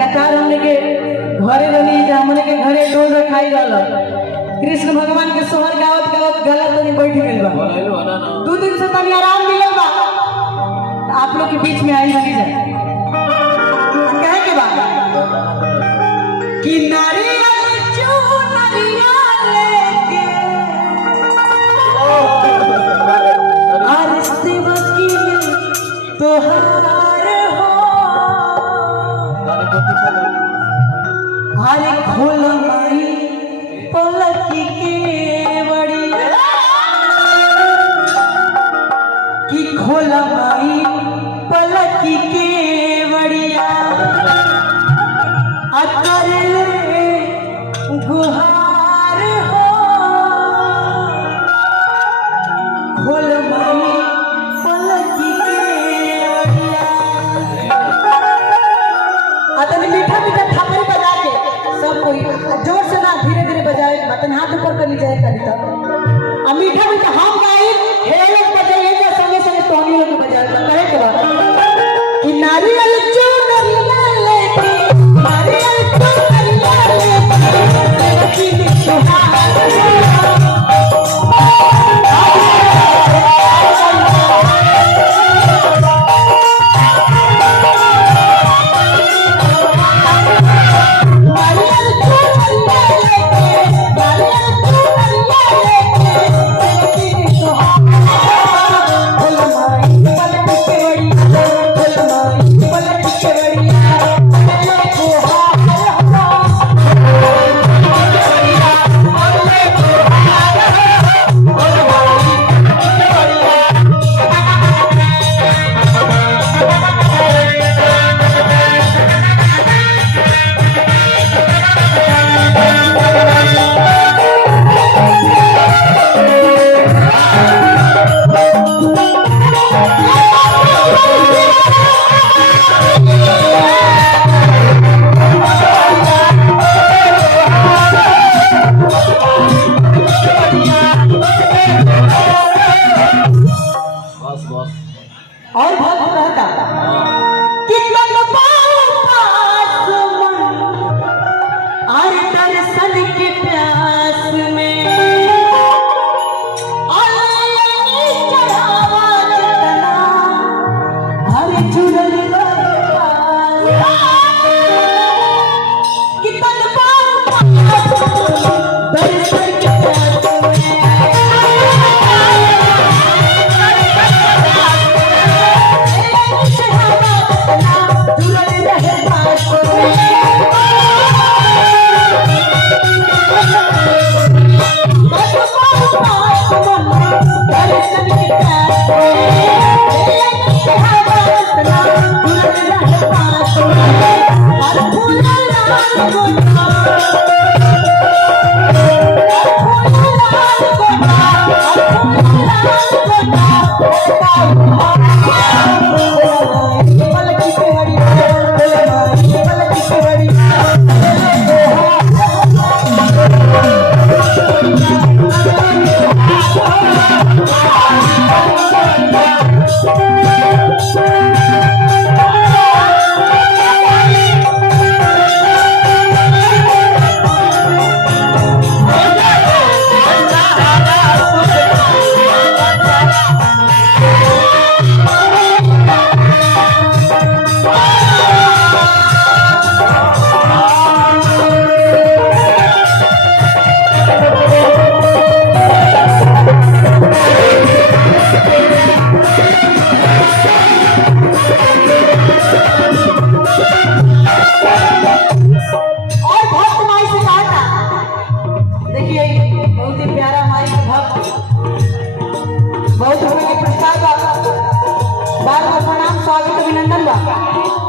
लगातार हमने के घरे रहनी हमने के घरे डोल रखाई रहल कृष्ण भगवान के सोहर गावत गावत गला तनी बैठ गइल बा 2 दिन से तनी आराम मिलल बा आप लोग के बीच में आई बनी जाए कहे के बा कि नारियल चुनरिया लेके और सेवकी में तोहार हरे खोल माई पलकी के बड़ी की खोल माई पलकी के बड़िया अतर ले गुहार हो खोल माई पलकी के बड़िया अतन मीठा मीठा थापड़ी बजा के सब कोई जोर से ना धीरे धीरे बजाए बटन हाथ ऊपर कर लीजिए कभी तक अब मीठा मीठा हम गाई हे लोग बजाइएगा संगे संगे तोहनी लोग बजाएगा कहे के बाद कि नारियल चुनरिया लेके नारियल चुनरिया लेके की तोहार और बहुत कहता कितना और दर्शन के प्यास में चढ़ावा कितना हर जुड़ल कितना दर्शन के प्यास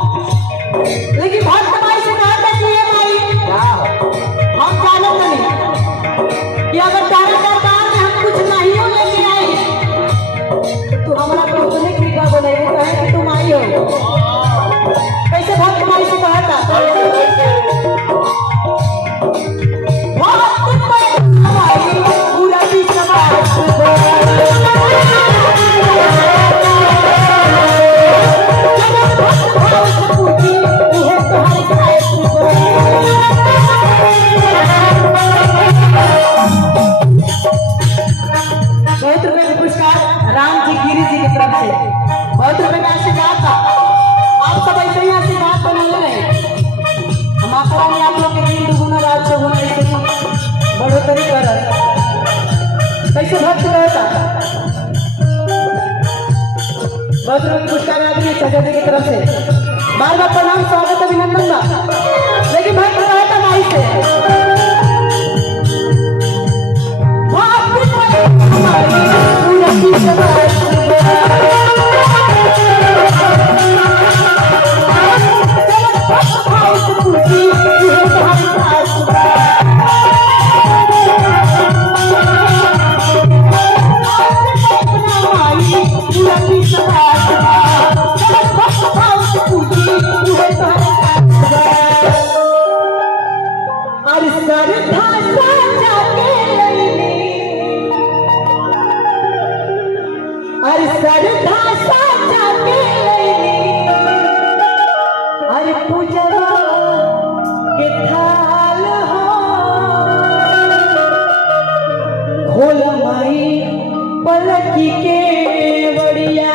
लेकिन बहुत कमाई से कहा था कि ये भाई हम जानत नहीं कि अगर तारा दरबार में हम कुछ नहीं हो लेके आए तो हमारा प्रोजेक्ट भी का बोलेगा कहे कि तुम आई हो कैसे बहुत कमाई से कहा था पूरा भी समाज पूछी बहुत लोग पुरस्कार आदमी चाचा जी की तरफ से बार बार प्रणाम स्वागत अभिनंदन बा। लेकिन भाई कहा था माई से पलकी के बढ़िया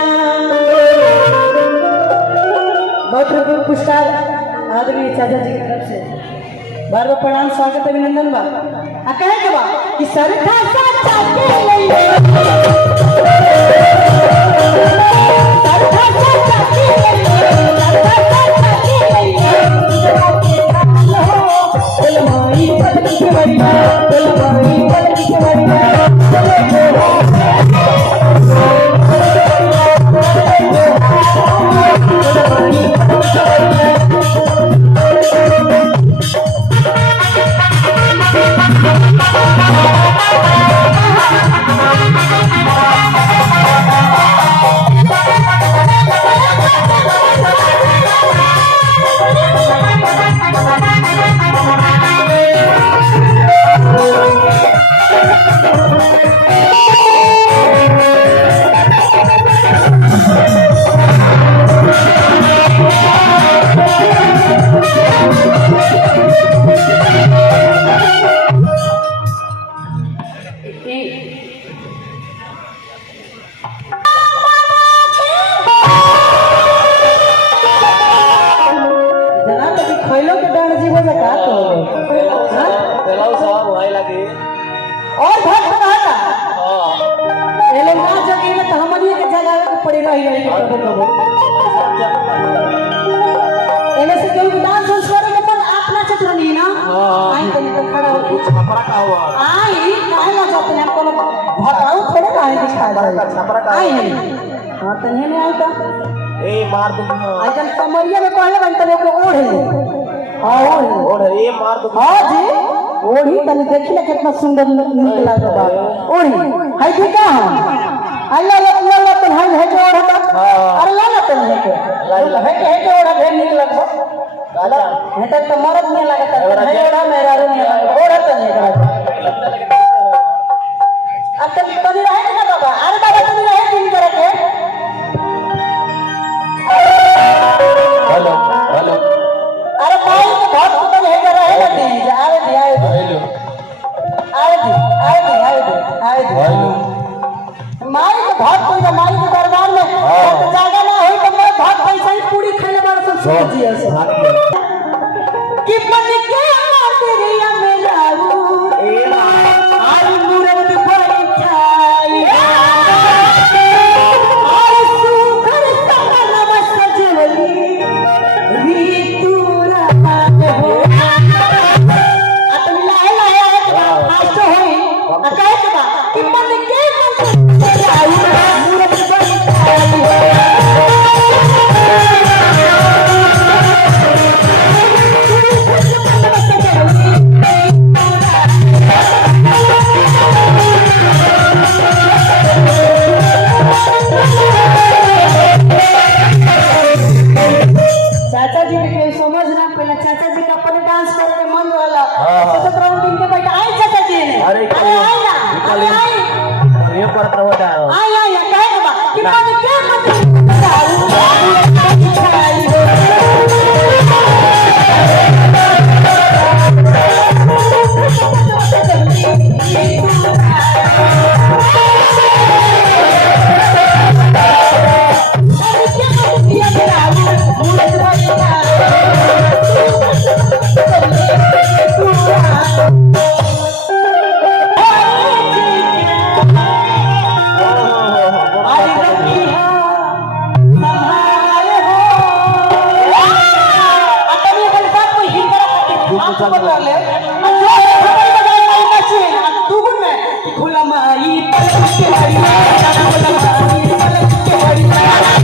बहुत रुपये पुरस्कार आदमी चाचा जी की तरफ से बार बार प्रणाम स्वागत अभिनंदन बा। कहे के बा कि सरधा साचा के लइले सरधा साचा के लइले सरधा साचा के लइले माई पलकी के बढ़िया माई पलकी के बढ़िया और भक्त कहता एले ना जगे में त हमनी के जगावे के पड़ी रही कबो कबो एले से कोई दान संस्कार में अपन अपना चतुरनी ना आई तनी तो खड़ा हो कुछ छपरा का हुआ आई काहे ना जाते हम कोनो भटाऊ थोड़े काहे दिखा जाए छपरा का आई हां तने ने आई त ए मार दूं आई जन कमरिया में कहले बन तने को ओढ़े हां ओढ़े ए मार दूं हां जी ओढ़ी तने देखिले कितना सुंदर नीक लागत बा ओढ़ी हाय के का अल्लाह अल्लाह तो हाय है जो ओढ़ता अरे ला ना तुम है के ओढ़ा ढेर नीक लगबो दादा है तो मरद नहीं लागत है ओढ़ा मेरा रे नहीं लागत ओढ़ा तो नहीं करत अब तनी रहे ना बाबा अरे बाबा तनी रहे दिन करे के हेलो हेलो अरे भाई बहुत तो है कर रहे ना दिन आवे दे आवे दे माई के भात कोई माई के दरबार में तो ज्यादा ना होई तो मैं भात पैसा ही पूरी खाने वाला सब सोच दिया कि मन के तेरिया में लाऊ आई मूरत बड़ी छाई और सुखर तमन्ना सजवली रीतुरा हो अतन लाए लाए आज तो होई कहे के बा कि मन के मूरत बड़ी छाई चाचा जी के समझ ना पहले चाचा जी का अपन डांस करके मन वाला तो प्रभु दिन के बैठा आई चाचा जी ने अरे आई ना अरे आई ये पर प्रभु दा आई कहे बा कि मन के मत हाथ ऊपर कर ले जोर से थप्पड़ बजा के नाचे तू गुन में खुला माई पलक के हरिया खुला माई पलक के हरिया